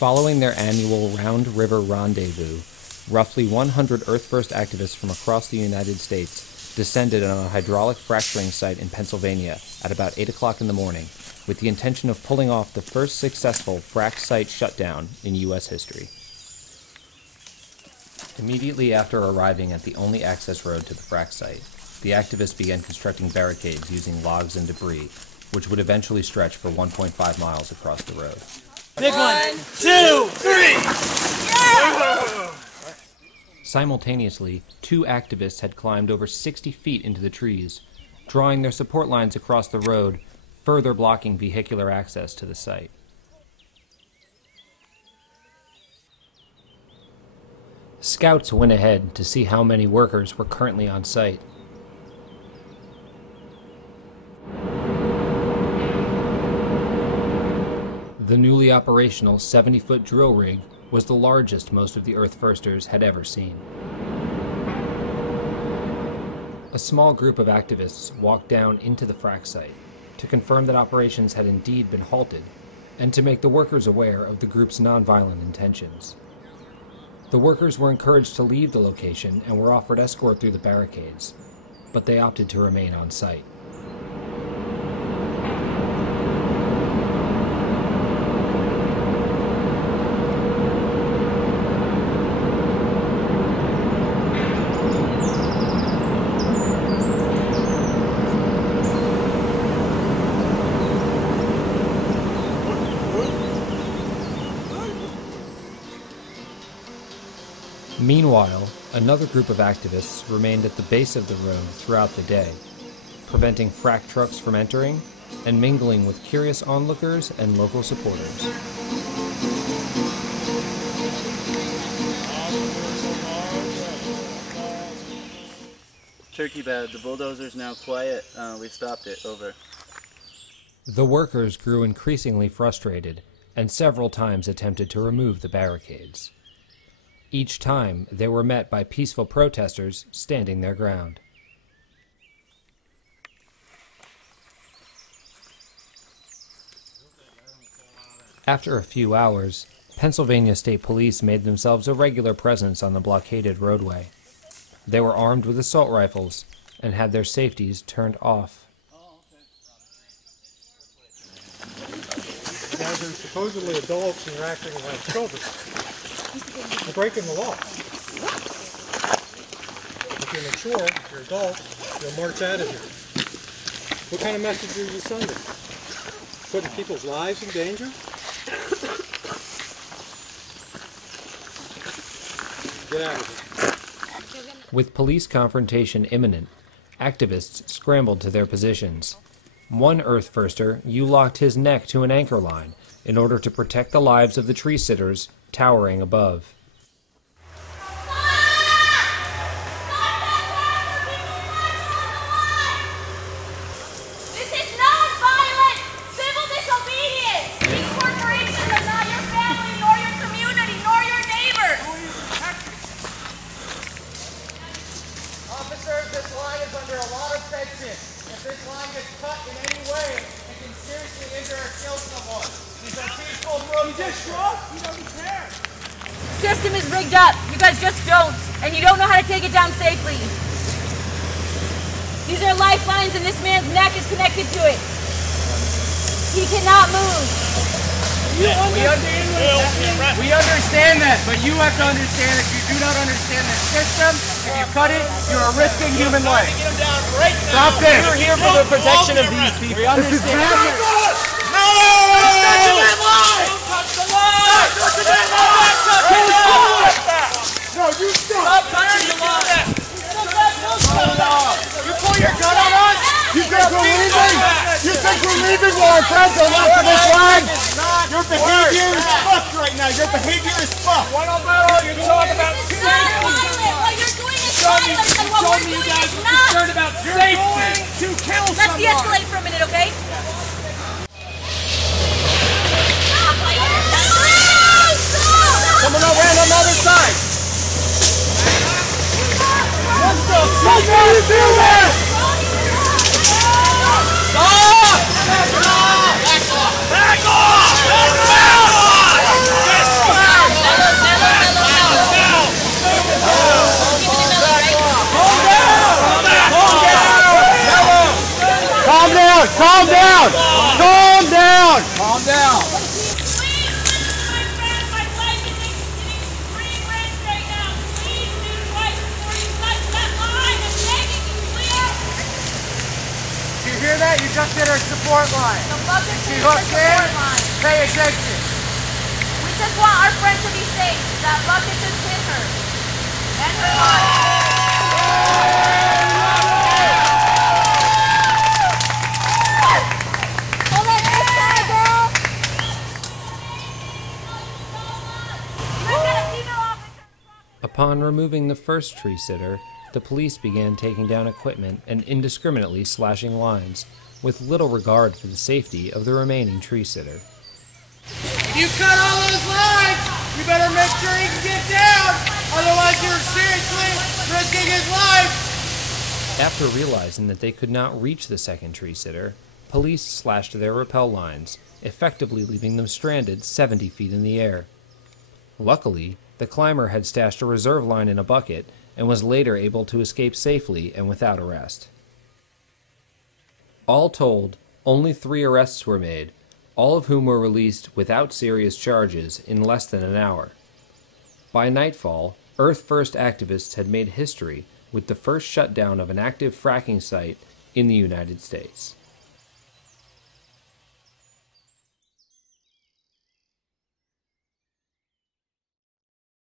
Following their annual Round River Rendezvous, roughly 100 Earth First activists from across the United States descended on a hydraulic fracturing site in Pennsylvania at about 8 o'clock in the morning, with the intention of pulling off the first successful frac site shutdown in U.S. history. Immediately after arriving at the only access road to the frac site, the activists began constructing barricades using logs and debris, which would eventually stretch for 1.5 miles across the road. Big 1, 2, 3! Yeah! Simultaneously, 2 activists had climbed over 60 feet into the trees, drawing their support lines across the road, further blocking vehicular access to the site. Scouts went ahead to see how many workers were currently on site. The newly operational 70-foot drill rig was the largest most of the Earth Firsters had ever seen. A small group of activists walked down into the frac site to confirm that operations had indeed been halted and to make the workers aware of the group's nonviolent intentions. The workers were encouraged to leave the location and were offered escort through the barricades, but they opted to remain on site. Meanwhile, another group of activists remained at the base of the road throughout the day, preventing frac trucks from entering and mingling with curious onlookers and local supporters. Turkey bed, the bulldozer's now quiet. We stopped it, over. The workers grew increasingly frustrated and several times attempted to remove the barricades. Each time, they were met by peaceful protesters standing their ground. After a few hours, Pennsylvania State Police made themselves a regular presence on the blockaded roadway. They were armed with assault rifles and had their safeties turned off. Guys are supposedly adults and you're acting like children. You're breaking the law. If you're mature, if you're adult, you'll march out of here. What kind of message are you sending? Putting people's lives in danger? Get out of here. With police confrontation imminent, activists scrambled to their positions. One Earth Firster U-locked his neck to an anchor line in order to protect the lives of the tree sitters towering above. This is non-violent civil disobedience! These corporations are not your family, nor your community, nor your neighbors! Officers, this line is under a lot of tension. If this line gets cut in any way, it can seriously injure or kill someone. These are peaceful protesters. You just struck? You don't care. System is rigged up. You guys just don't. And you don't know how to take it down safely. These are lifelines and this man's neck is connected to it. He cannot move. We understand that, but you have to understand that you do not understand the system. If you cut it, you are risking human life. Stop this. We're here for the protection of these people. We understand. No! No, you stop touching the line. You pull your gun on us? You think we're leaving? You think we're leaving while our friends are left to this line? Your behavior is fucked right now. Your behavior is fucked. What about you talk about safety? What you're doing is violence, and what we're doing is not. Concerned about safety. To kill someone. Let's de-escalate for a minute, okay? Someone over on the other side. What the fuck are you doing? Stop! Back off! Back off! Back off! Calm down! Calm down! Calm down! Please listen, my friend. My wife is getting re-rinsed right now. Please do twice before you touch that line. I'm making it clear. Do you hear that? You just hit her support line. The bucket She is the hooked in. support line. Pay attention. We just want our friend to be safe. That bucket just hit her. And her line. Hold on, this side, girl. You guys got a female officer. Upon removing the first tree sitter, the police began taking down equipment and indiscriminately slashing lines, with little regard for the safety of the remaining tree sitter. If you cut all those lines, you better make sure he can get down. Otherwise, you're seriously risking his life. After realizing that they could not reach the second tree sitter, police slashed their rappel lines, effectively leaving them stranded 70 feet in the air. Luckily, the climber had stashed a reserve line in a bucket and was later able to escape safely and without arrest. All told, only 3 arrests were made, all of whom were released without serious charges in less than an hour. By nightfall, Earth First activists had made history with the first shutdown of an active fracking site in the United States.